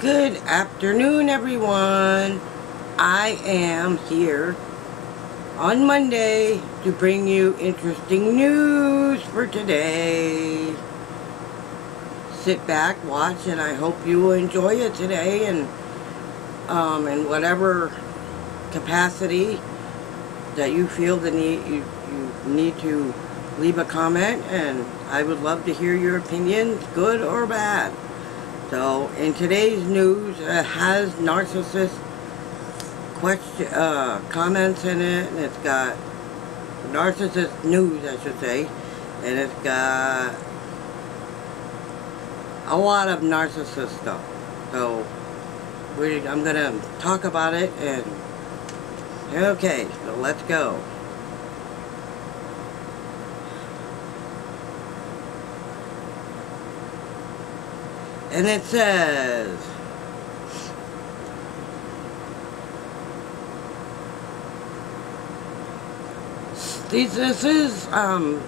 Good afternoon, everyone. I am here on Monday to bring you interesting news for today. Sit back, watch, and I hope you will enjoy it today and in whatever capacity that you feel the need you need to leave a comment, and I would love to hear your opinions, good or bad. So in today's news, it has narcissist comments in it, and it's got narcissist news, I should say, and it's got a lot of narcissist stuff. So I'm gonna talk about it, and okay, so let's go. And it says, this is some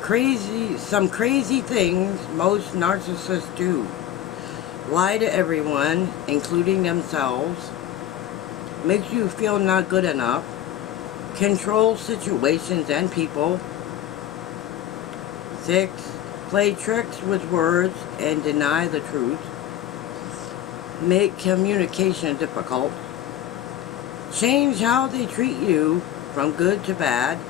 crazy things most narcissists do. Lie to everyone, including themselves. Makes you feel not good enough. Control situations and people. 6. Play tricks with words and deny the truth. Make communication difficult. Change how they treat you from good to bad.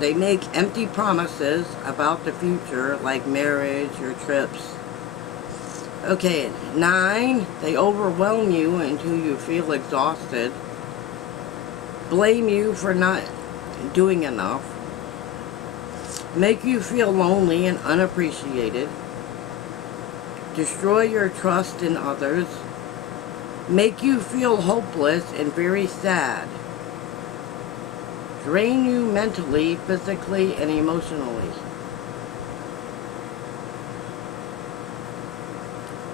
They make empty promises about the future, like marriage or trips. Okay, 9, they overwhelm you until you feel exhausted. Blame you for not doing enough. Make you feel lonely and unappreciated. Destroy your trust in others. Make you feel hopeless and very sad. Drain you mentally, physically, and emotionally.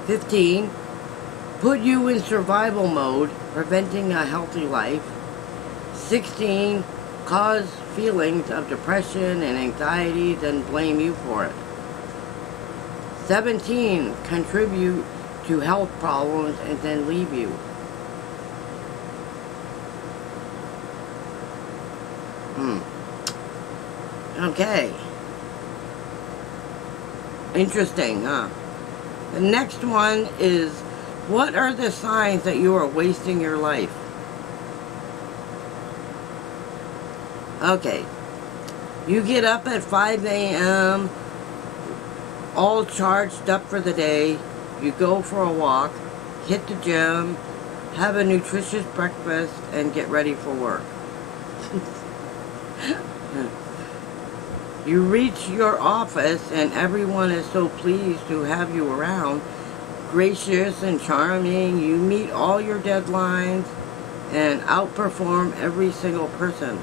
15. Put you in survival mode, preventing a healthy life. 16. Cause feelings of depression and anxiety, then blame you for it. 17. Contribute to health problems and then leave you. Okay. Interesting, huh? The next one is, what are the signs that you are wasting your life? Okay. You get up at 5 a.m., all charged up for the day. You go for a walk, hit the gym, have a nutritious breakfast, and get ready for work. You reach your office and everyone is so pleased to have you around. Gracious and charming. You meet all your deadlines and outperform every single person.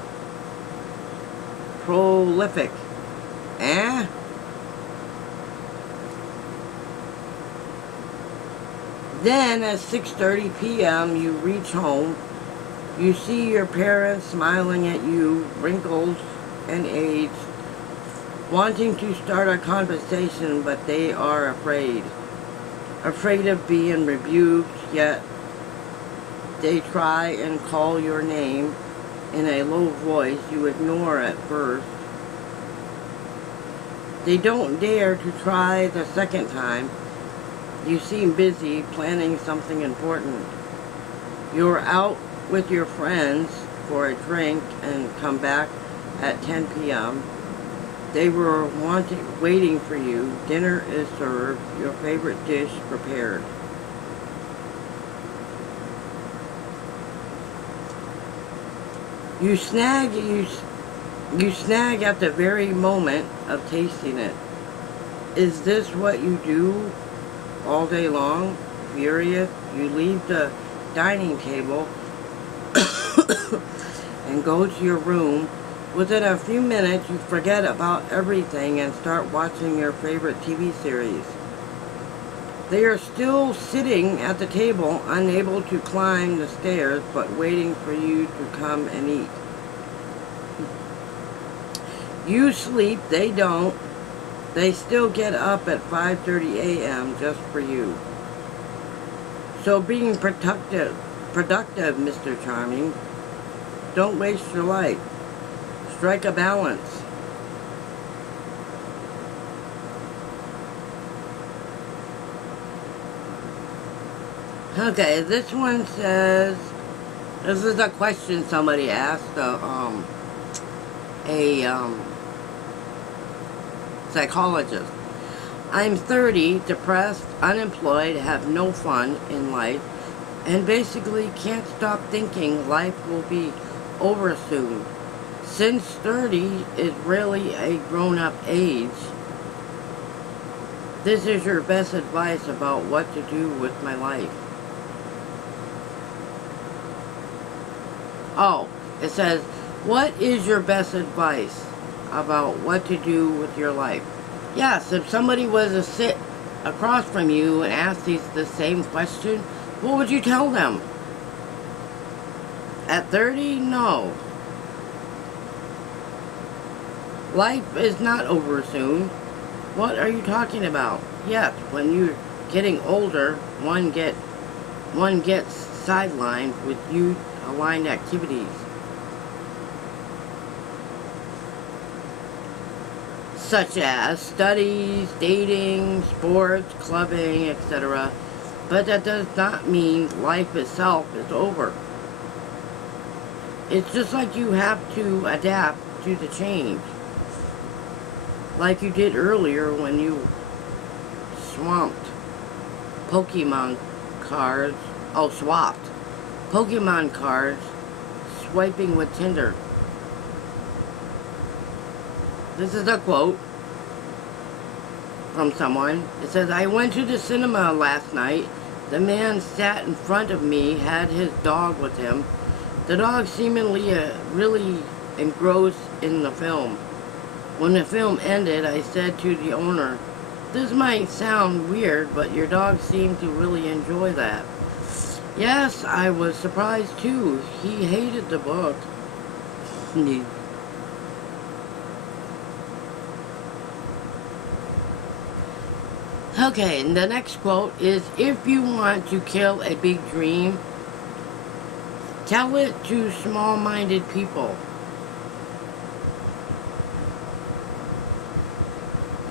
Prolific. Eh? Then at 6:30 p.m. you reach home. You see your parents smiling at you, wrinkled and aged, wanting to start a conversation, but they are afraid. Afraid of being rebuked, yet they try and call your name in a low voice you ignore at first. They don't dare to try the second time. You seem busy planning something important. You're out with your friends for a drink and come back at 10 p.m. They were waiting for you. Dinner is served. Your favorite dish prepared. You snag at the very moment of tasting it. Is this what you do all day long? Furious, you leave the dining table and go to your room. Within a few minutes, you forget about everything and start watching your favorite TV series. They are still sitting at the table, unable to climb the stairs, but waiting for you to come and eat. You sleep, they don't. They still get up at 5:30 a.m. just for you. So being productive, Mr. Charming, don't waste your life. Strike a balance. Okay, this one says, this is a question somebody asked a psychologist. I'm 30, depressed, unemployed, have no fun in life, and basically can't stop thinking life will be over soon. Since 30 is really a grown-up age, this is your best advice about what to do with my life. Oh, it says, what is your best advice about what to do with your life? Yes, if somebody was to sit across from you and ask the same question, what would you tell them? At 30, no. Life is not over soon. What are you talking about? Yes, when you're getting older, one gets sidelined with youth-aligned activities. Such as studies, dating, sports, clubbing, etc. But that does not mean life itself is over. It's just like you have to adapt to the change. Like you did earlier when you swapped Pokemon cards. Oh, swapped Pokemon cards, swiping with Tinder. This is a quote from someone. It says, I went to the cinema last night. The man sat in front of me, had his dog with him. The dog seemingly really engrossed in the film. When the film ended, I said to the owner, this might sound weird, but your dog seemed to really enjoy that. Yes, I was surprised too. He hated the book. Okay, and the next quote is, if you want to kill a big dream, tell it to small-minded people.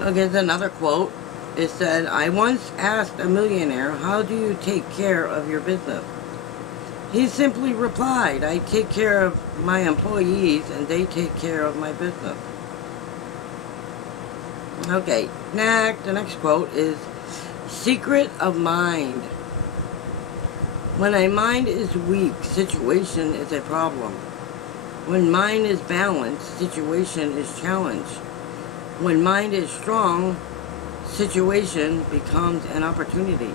Okay, there's another quote. It said, I once asked a millionaire, how do you take care of your business? He simply replied, I take care of my employees and they take care of my business. Okay, the next quote is, secret of mind. When a mind is weak, situation is a problem. When mind is balanced, situation is challenge. When mind is strong, situation becomes an opportunity.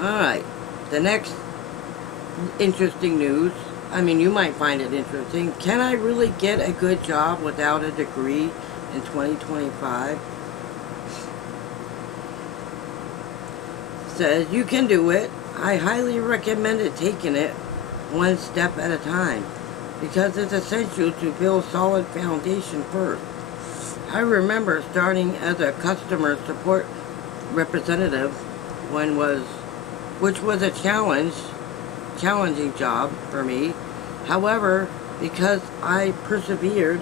Alright, the next interesting news, I mean, you might find it interesting. Can I really get a good job without a degree in 2025? Says you can do it. I highly recommend taking it one step at a time because it's essential to build solid foundation first. I remember starting as a customer support representative which was a challenging job for me. However, because I persevered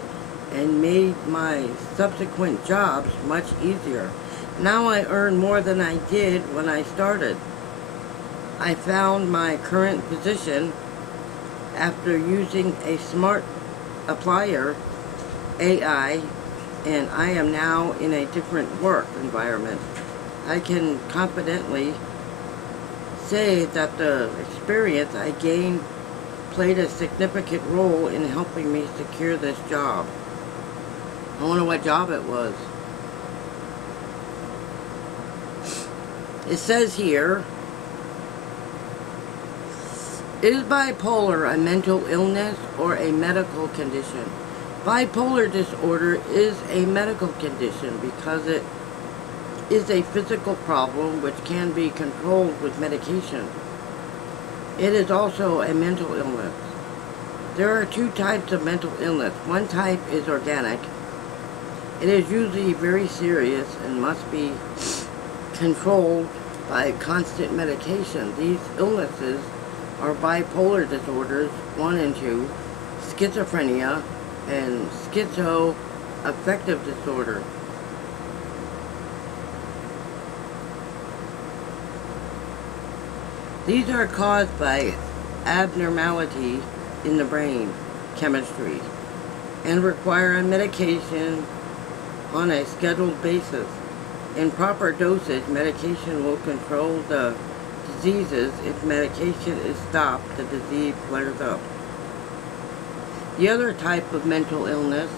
and made my subsequent jobs much easier, now I earn more than I did when I started. I found my current position after using a smart applier, AI, and I am now in a different work environment. I can confidently say that the experience I gained played a significant role in helping me secure this job. I wonder what job it was. It says here, is bipolar a mental illness or a medical condition? Bipolar disorder is a medical condition because it is a physical problem which can be controlled with medication. It is also a mental illness. There are two types of mental illness. One type is organic. It is usually very serious and must be controlled by constant medication. These illnesses are bipolar disorders 1 and 2, schizophrenia, and schizoaffective disorder. These are caused by abnormality in the brain chemistry and require a medication on a scheduled basis. In proper dosage, medication will control the diseases. If medication is stopped, the disease flares up. The other type of mental illness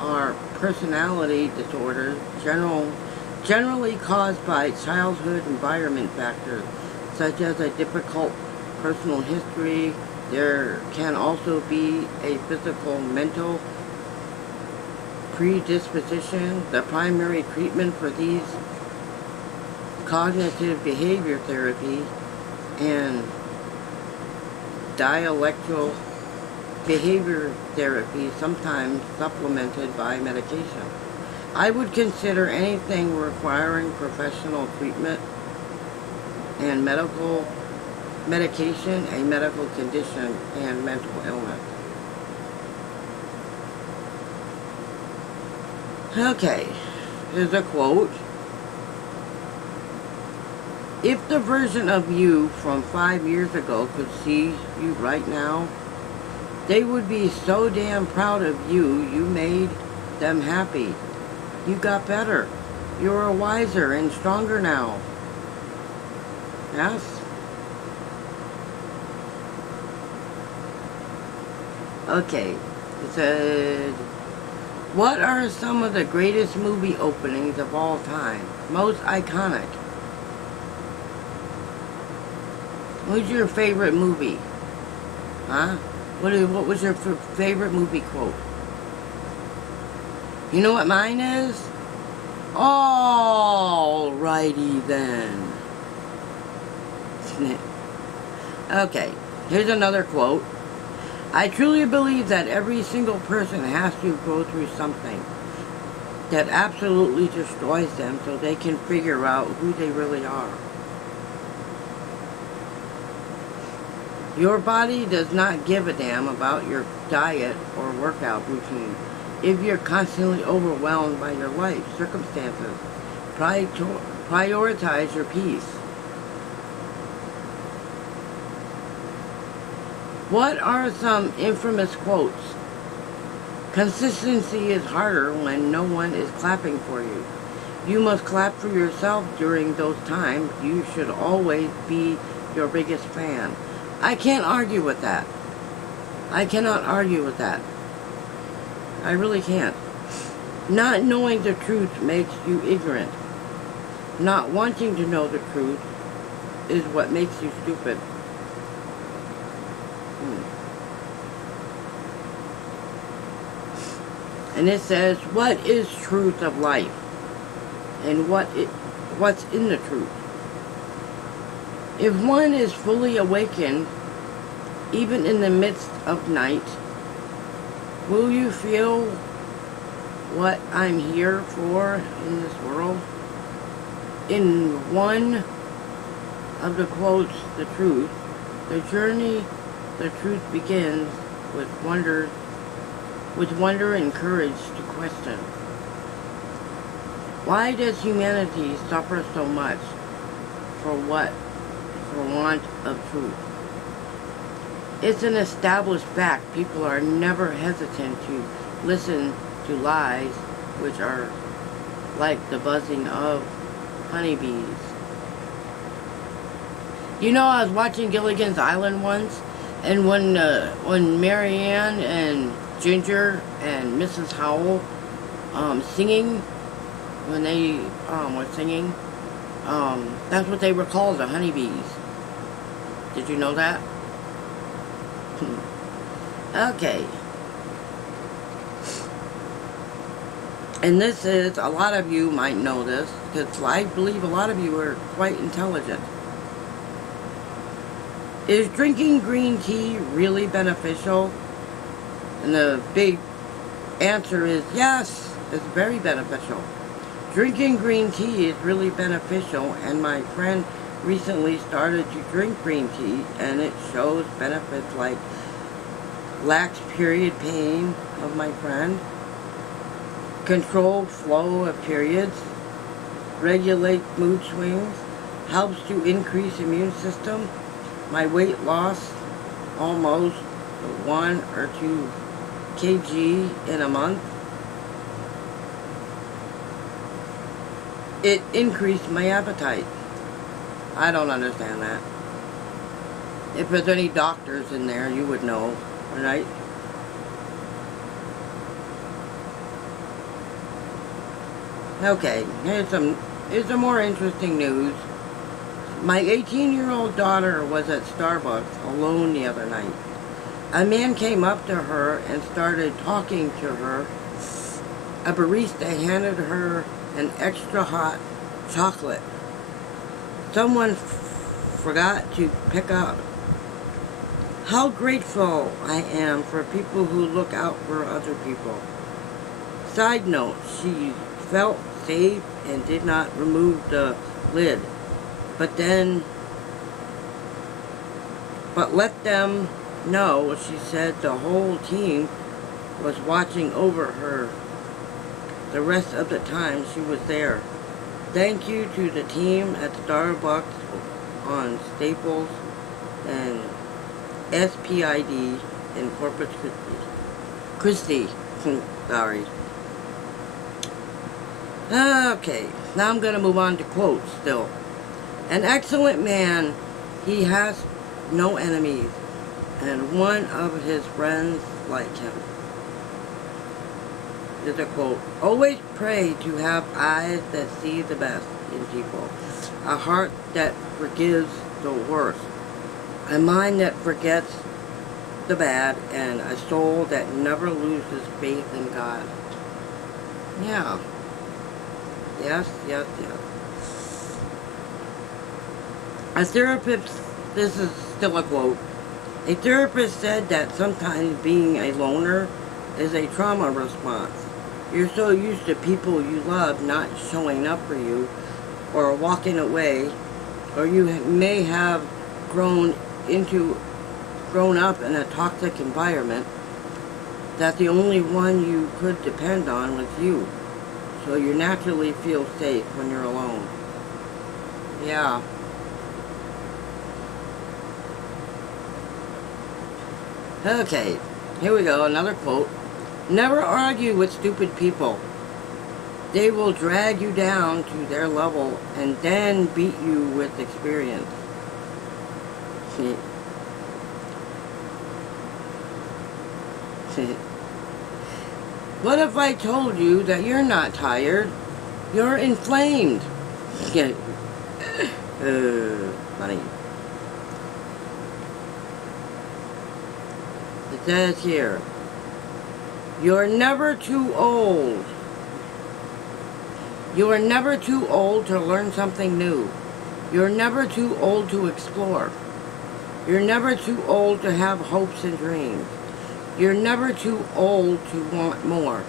are personality disorders, generally caused by childhood environment factors, such as a difficult personal history. There can also be a physical, mental predisposition. The primary treatment for these cognitive behavior therapy and dialectical behavior therapy, sometimes supplemented by medication. I would consider anything requiring professional treatment and medication a medical condition and mental illness. Okay, here's a quote. If the version of you from 5 years ago could see you right now, they would be so damn proud of you. You made them happy. You got better. You're wiser and stronger now. Yes? Okay. It said, what are some of the greatest movie openings of all time? Most iconic. What's your favorite movie? Huh? What was your favorite movie quote? You know what mine is? Alrighty then. Okay, here's another quote. I truly believe that every single person has to go through something that absolutely destroys them so they can figure out who they really are. Your body does not give a damn about your diet or workout routine. If you're constantly overwhelmed by your life circumstances, prioritize your peace. What are some infamous quotes? Consistency is harder when no one is clapping for you. You must clap for yourself during those times. You should always be your biggest fan. I can't argue with that. I cannot argue with that. I really can't. Not knowing the truth makes you ignorant. Not wanting to know the truth is what makes you stupid. And it says, what is truth of life? And what's in the truth? If one is fully awakened, even in the midst of night, will you feel what I'm here for in this world? In one of the quotes, the truth, the journey, the truth begins with wonder and courage to question. Why does humanity suffer so much for want of truth? It's an established fact. People are never hesitant to listen to lies, which are like the buzzing of honeybees. You know, I was watching Gilligan's Island once, and when Marianne and Ginger and Mrs. Howell singing, when they were singing, that's what they were called, the honeybees. Did you know that? Okay. And this is, a lot of you might know this, because I believe a lot of you are quite intelligent. Is drinking green tea really beneficial? And the big answer is yes, it's very beneficial. Drinking green tea is really beneficial, and my friend recently started to drink green tea, and it shows benefits like lax period pain of my friend, controlled flow of periods, regulate mood swings, helps to increase immune system, my weight loss almost 1 or 2 kg in a month. It increased my appetite. I don't understand that. If there's any doctors in there, you would know, right? Okay, here's some more interesting news. My 18-year-old daughter was at Starbucks alone the other night. A man came up to her and started talking to her. A barista handed her an extra hot chocolate. Someone forgot to pick up. How grateful I am for people who look out for other people. Side note, she felt safe and did not remove the lid. But let them know, she said the whole team was watching over her the rest of the time she was there. Thank you to the team at Starbucks on Staples and SPID in Corpus Christi. Sorry. Okay, now I'm going to move on to quotes still. An excellent man, he has no enemies, and one of his friends like him. There's a quote. Always pray to have eyes that see the best in people, a heart that forgives the worst, a mind that forgets the bad, and a soul that never loses faith in God. Yeah. Yes, yes, yes. A therapist, this is still a quote, a therapist said that sometimes being a loner is a trauma response. You're so used to people you love not showing up for you or walking away, or you may have grown up in a toxic environment that the only one you could depend on was you. So you naturally feel safe when you're alone. Yeah. Okay, here we go, another quote. Never argue with stupid people. They will drag you down to their level and then beat you with experience. What if I told you that you're not tired? You're inflamed. Funny. It says here, you're never too old. You are never too old to learn something new. You're never too old to explore. You're never too old to have hopes and dreams. You're never too old to want more.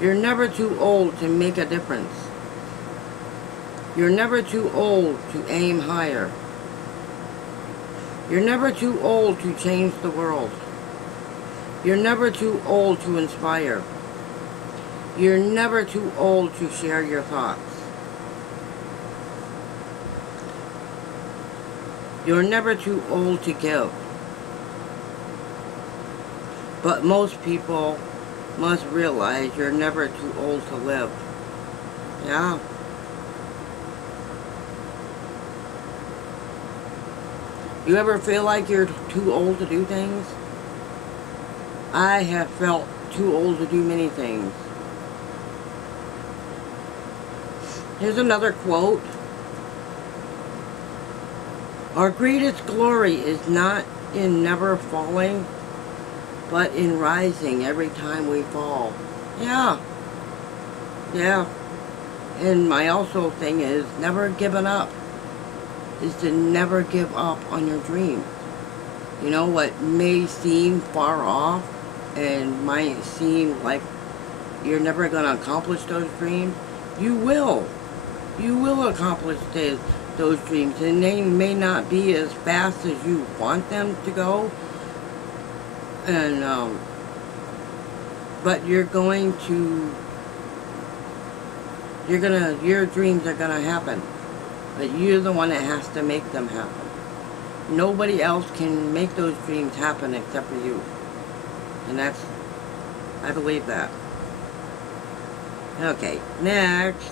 You're never too old to make a difference. You're never too old to aim higher. You're never too old to change the world. You're never too old to inspire. You're never too old to share your thoughts. You're never too old to give. But most people must realize you're never too old to live. Yeah. You ever feel like you're too old to do things? I have felt too old to do many things. Here's another quote. Our greatest glory is not in never falling, but in rising every time we fall. Yeah. Yeah. And my also thing is never giving up. Is to never give up on your dream. You know what may seem far off? and might seem like you're never going to accomplish those dreams, you will. You will accomplish those dreams, and they may not be as fast as you want them to go, and but your dreams are gonna happen, but you're the one that has to make them happen. Nobody else can make those dreams happen except for you, and I believe that. Okay, next.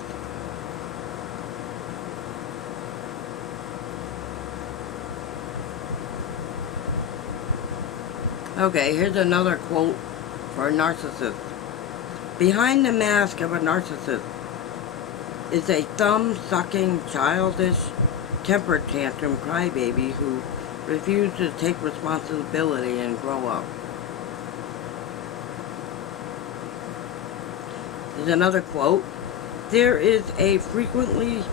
Okay, here's another quote for a narcissist. Behind the mask of a narcissist is a thumb-sucking, childish, temper tantrum crybaby who refuses to take responsibility and grow up. There's another quote. There is a frequently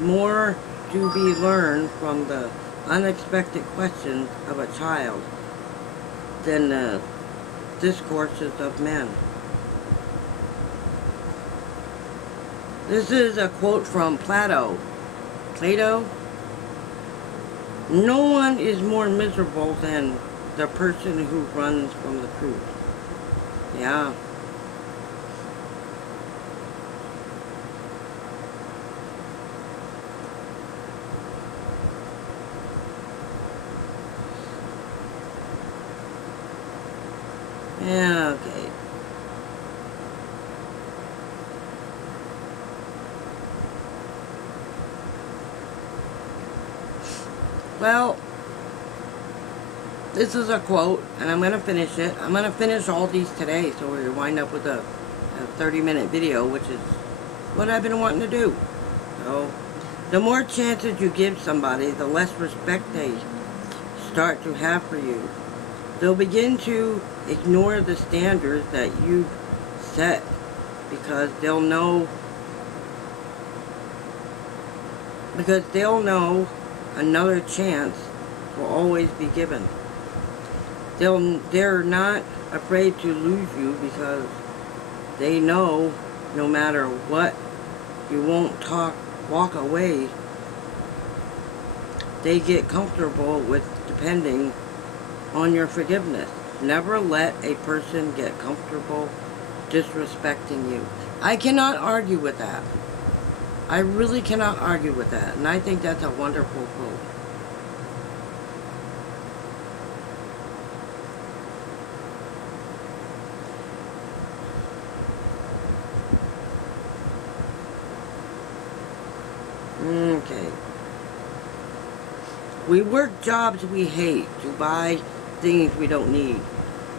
more to be learned from the unexpected questions of a child than the discourses of men. This is a quote from Plato. No one is more miserable than the person who runs from the truth. Yeah. Yeah, okay. Well, this is a quote, and I'm going to finish it. I'm going to finish all these today, so we wind up with a 30-minute video, which is what I've been wanting to do. So, the more chances you give somebody, the less respect they start to have for you. They'll begin to ignore the standards that you've set because they'll know another chance will always be given. They're not afraid to lose you because they know no matter what, you won't walk away. They get comfortable with depending on your forgiveness. Never let a person get comfortable disrespecting you. I cannot argue with that. I really cannot argue with that. And I think that's a wonderful quote. Okay. We work jobs we hate to buy things we don't need,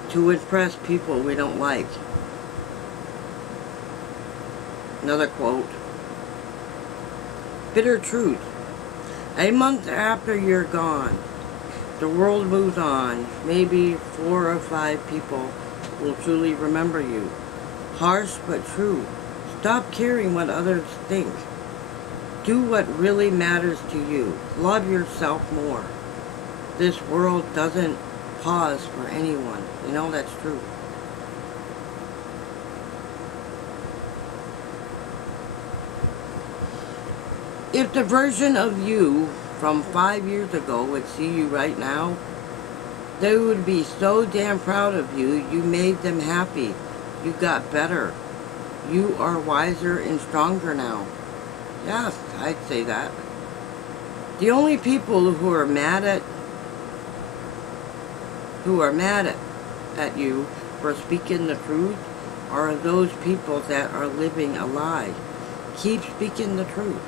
to impress people we don't like. Another quote. Bitter truth. A month after you're gone, the world moves on. Maybe 4 or 5 people will truly remember you. Harsh but true. Stop caring what others think. Do what really matters to you. Love yourself more. This world doesn't pause for anyone. You know, that's true. If the version of you from 5 years ago would see you right now, they would be so damn proud of you. You made them happy. You got better. You are wiser and stronger now. Yes, I'd say that. The only people who are mad at you for speaking the truth are those people that are living a lie. Keep speaking the truth.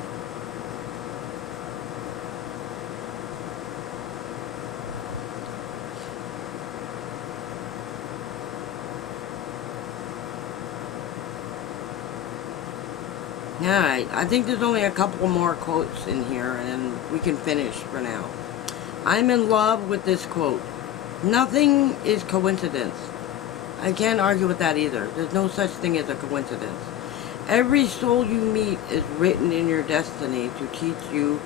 Alright, I think there's only a couple more quotes in here and we can finish for now. I'm in love with this quote. Nothing is coincidence. I can't argue with that either. There's no such thing as a coincidence. Every soul you meet is written in your destiny to teach you,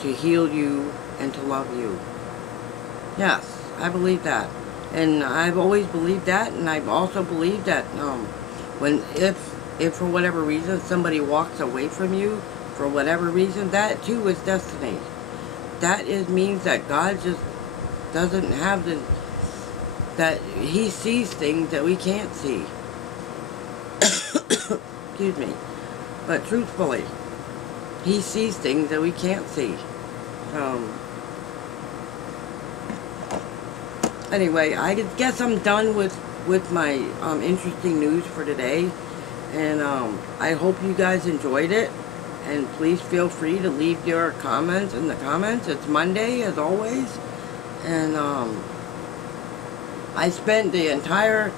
to heal you, and to love you. Yes, I believe that. And I've always believed that, and I've also believed that if for whatever reason somebody walks away from you, for whatever reason, that too is destiny. That means that God just doesn't have that He sees things that we can't see. Excuse me. But truthfully, He sees things that we can't see. Anyway, I guess I'm done with my interesting news for today. And I hope you guys enjoyed it. And please feel free to leave your comments in the comments. It's Monday, as always. And I spent the entire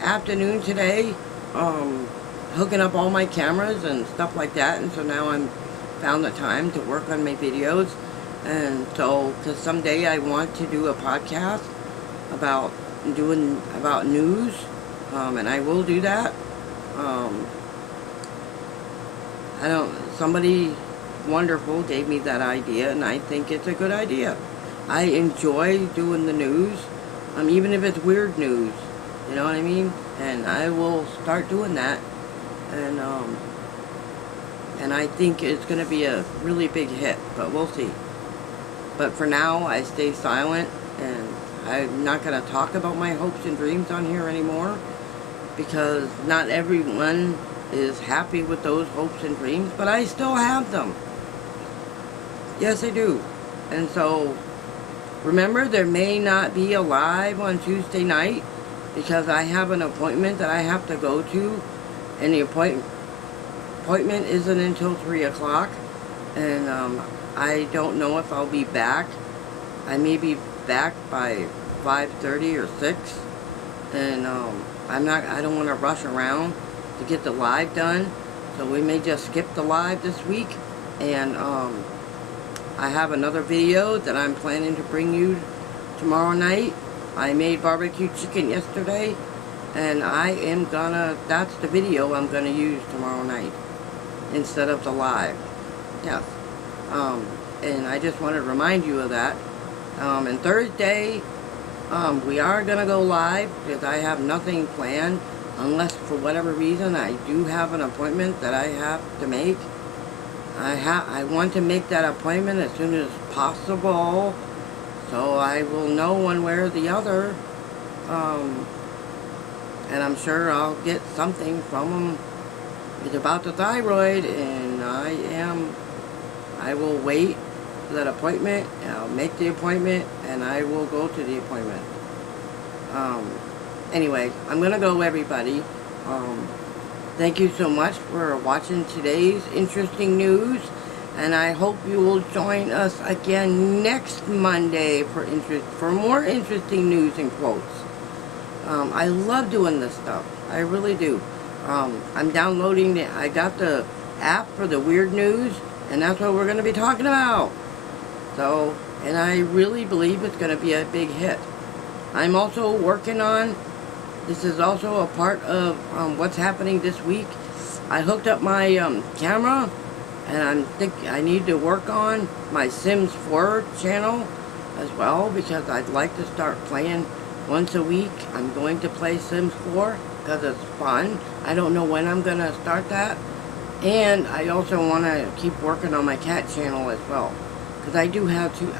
afternoon today hooking up all my cameras and stuff like that. And so now I'm found the time to work on my videos. And so, because someday I want to do a podcast about news, and I will do that. Somebody wonderful gave me that idea, and I think it's a good idea. I enjoy doing the news, even if it's weird news, you know what I mean? And I will start doing that, and I think it's going to be a really big hit, but we'll see. But for now, I stay silent, and I'm not going to talk about my hopes and dreams on here anymore, because not everyone is happy with those hopes and dreams, but I still have them. Yes, I do. And so, remember, there may not be a live on Tuesday night, because I have an appointment that I have to go to, and the appointment isn't until 3 o'clock, and I don't know if I'll be back. I may be back by 5:30 or 6, and I don't want to rush around to get the live done, so we may just skip the live this week. And I have another video that I'm planning to bring you tomorrow night. I made barbecue chicken yesterday, and that's the video I'm gonna use tomorrow night instead of the live. Yes. And I just want to remind you of that. And Thursday, we are going to go live, because I have nothing planned, unless for whatever reason I do have an appointment that I have to make. I want to make that appointment as soon as possible, so I will know one way or the other. And I'm sure I'll get something from them. It's about the thyroid, and I will wait for that appointment, and I'll make the appointment, and I will go to the appointment. Anyway, I'm going to go, everybody. Thank you so much for watching today's interesting news, and I hope you will join us again next Monday for more interesting news and quotes. I love doing this stuff. I really do. I'm downloading I got the app for the weird news, and that's what we're going to be talking about. So, and I really believe it's going to be a big hit. I'm also working on, this is also a part of what's happening this week. I hooked up my camera, and I need to work on my Sims 4 channel as well, because I'd like to start playing once a week. I'm going to play Sims 4 because it's fun. I don't know when I'm going to start that. And I also want to keep working on my cat channel as well, because I do have two.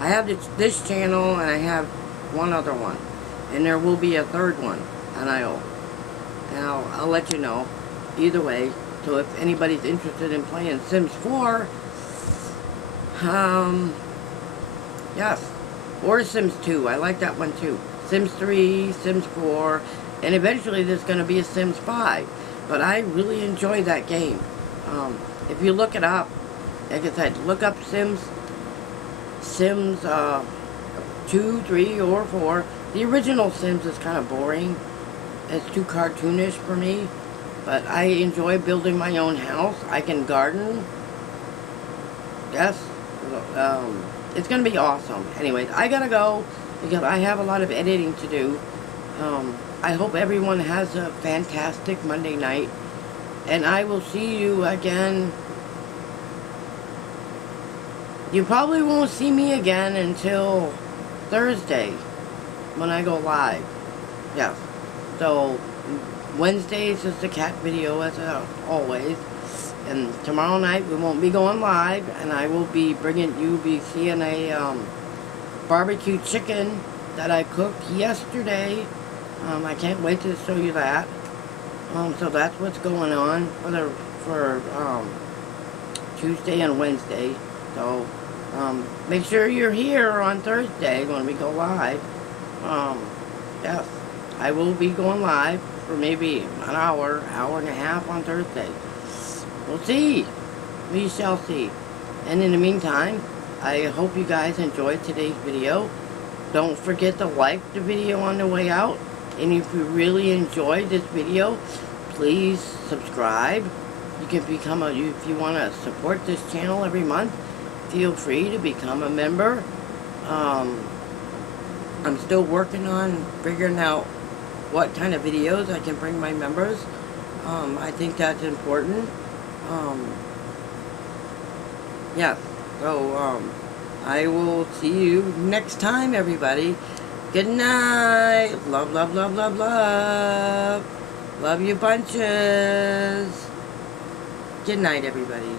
I have this channel, and I have one other one, and there will be a third one, and I'll let you know either way. So if anybody's interested in playing Sims 4, yes, or Sims 2, I like that one too. Sims 3, Sims 4, and eventually there's going to be a Sims 5. But I really enjoy that game. If you look it up, like I said, look up Sims 2, 3, or 4. The original Sims is kind of boring. It's too cartoonish for me. But I enjoy building my own house. I can garden. Yes. It's going to be awesome. Anyways, I gotta go, because I have a lot of editing to do. I hope everyone has a fantastic Monday night, and I will see you again. You probably won't see me again until Thursday, when I go live. Yes. So Wednesdays is the cat video as always. And tomorrow night we won't be going live, and I will be seeing a barbecue chicken that I cooked yesterday. I can't wait to show you that. So that's what's going on for Tuesday and Wednesday. So make sure you're here on Thursday when we go live. Yes, I will be going live for maybe an hour and a half on Thursday. We'll see. We shall see. And in the meantime, I hope you guys enjoyed today's video. Don't forget to like the video on the way out. And if you really enjoyed this video, please subscribe. You can become if you want to support this channel every month, feel free to become a member. I'm still working on figuring out what kind of videos I can bring my members. I think that's important. Yeah, so I will see you next time, everybody. Good night. Love, love, love, love, love. Love you bunches. Good night, everybody.